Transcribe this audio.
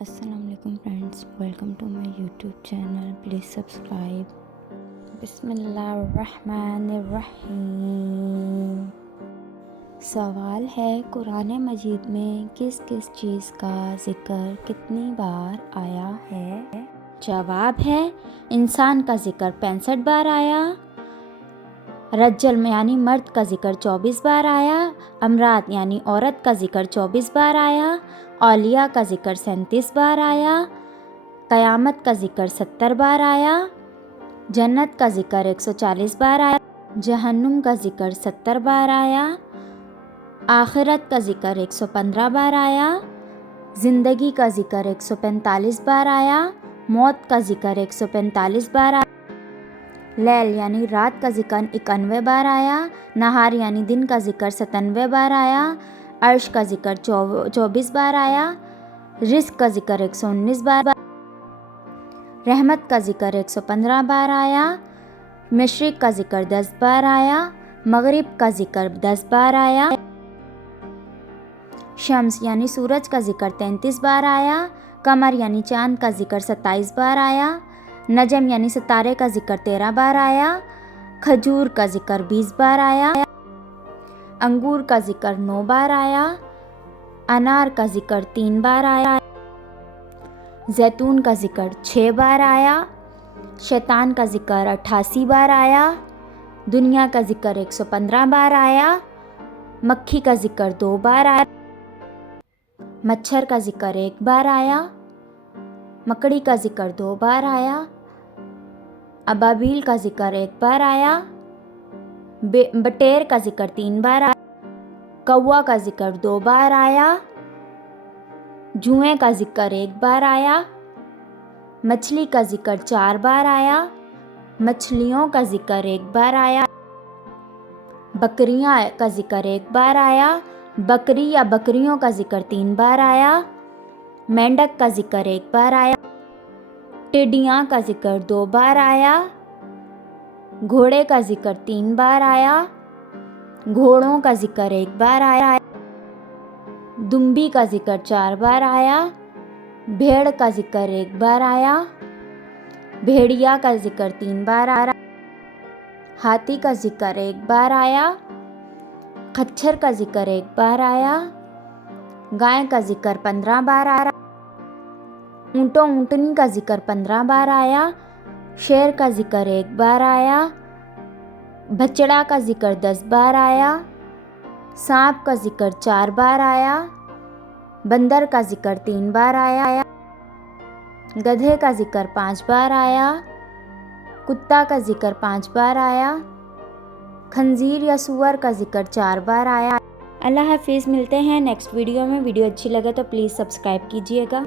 अस्सलाम वालेकुम friends, welcome to my YouTube channel. Please subscribe. बिस्मिल्लाहिर्रहमानिर्रहीम। सवाल है, कुरान मजीद में किस किस चीज़ का ज़िक्र कितनी बार आया है? जवाब है, इंसान का ज़िक्र 65 बार आया, रज्जल यानी मर्द का ज़िक्र 24 बार आया, अमरात यानी औरत का ज़िक्र 24 बार आया, औलिया का ज़िक्र 37 बार आया, क़यामत का ज़िक्र 70 बार आया, जन्नत का ज़िक्र 140 बार आया, जहन्नुम का ज़िक्र 70 बार आया, आखिरत का ज़िक्र 115 बार आया, ज़िंदगी का ज़िक्र 145 बार आया, मौत का ज़िक्र 145 बार आया, लैल यानी रात का ज़िक्र 91 बार आया, नहार यानी दिन का ज़िक्र 97 बार आया, अर्श का ज़िक्र 24 बार आया, रिज़्क़ का ज़िक्र 119 बार, रहमत का ज़िक्र 115 बार आया, मशरिक़ का ज़िक्र 10 बार आया, मग़रिब का ज़िक्र 10 बार आया, शम्स यानी सूरज का ज़िक्र 33 बार आया, कमर यानी चाँद का ज़िक्र 27 बार आया, नजम यानी सितारे का ज़िक्र 13 बार आया, खजूर का ज़िक्र 20 बार आया, अंगूर का ज़िक्र 9 बार आया, अनार का ज़िक्र 3 बार आया, जैतून का ज़िक्र 6 बार आया, शैतान का ज़िक्र 88 बार आया, दुनिया का ज़िक्र 115 बार आया, मक्खी का ज़िक्र 2 बार आया, मच्छर का ज़िक्र 1 बार आया, मकड़ी का ज़िक्र 2 बार आया, अबाबील का ज़िक्र 1 बार आया, बटेर का ज़िक्र 3 बार आया, कौवा का ज़िक्र 2 बार आया, जुएं का ज़िक्र 1 बार आया, मछली का ज़िक्र 4 बार आया, मछलियों का ज़िक्र 1 बार आया, बकरियां का ज़िक्र 1 बार आया, बकरी या बकरियों का ज़िक्र 3 बार आया, मेंढक का ज़िक्र 1 बार आया, टिड्डियाँ का ज़िक्र 2 बार आया, घोड़े का ज़िक्र 3 बार आया, घोड़ों का ज़िक्र 1 बार आया, दुम्बी का ज़िक्र 4 बार आया, भेड़ का ज़िक्र 1 बार आया, भेड़िया का ज़िक्र 3 बार आया, हाथी का ज़िक्र 1 बार आया, खच्चर का ज़िक्र 1 बार आया, गाय का ज़िक्र 15 बार आया, ऊँटों ऊँटनी का ज़िक्र 15 बार आया, शेर का ज़िक्र 1 बार आया, बछड़ा का ज़िक्र 10 बार आया, सांप का ज़िक्र 4 बार आया, बंदर का ज़िक्र 3 बार आया, गधे का ज़िक्र 5 बार आया, कुत्ता का ज़िक्र 5 बार आया, खंजीर या सूअर का ज़िक्र 4 बार आया। अल्लाह हाफिज़। मिलते हैं नेक्स्ट वीडियो में। वीडियो अच्छी लगे तो प्लीज़ सब्सक्राइब कीजिएगा।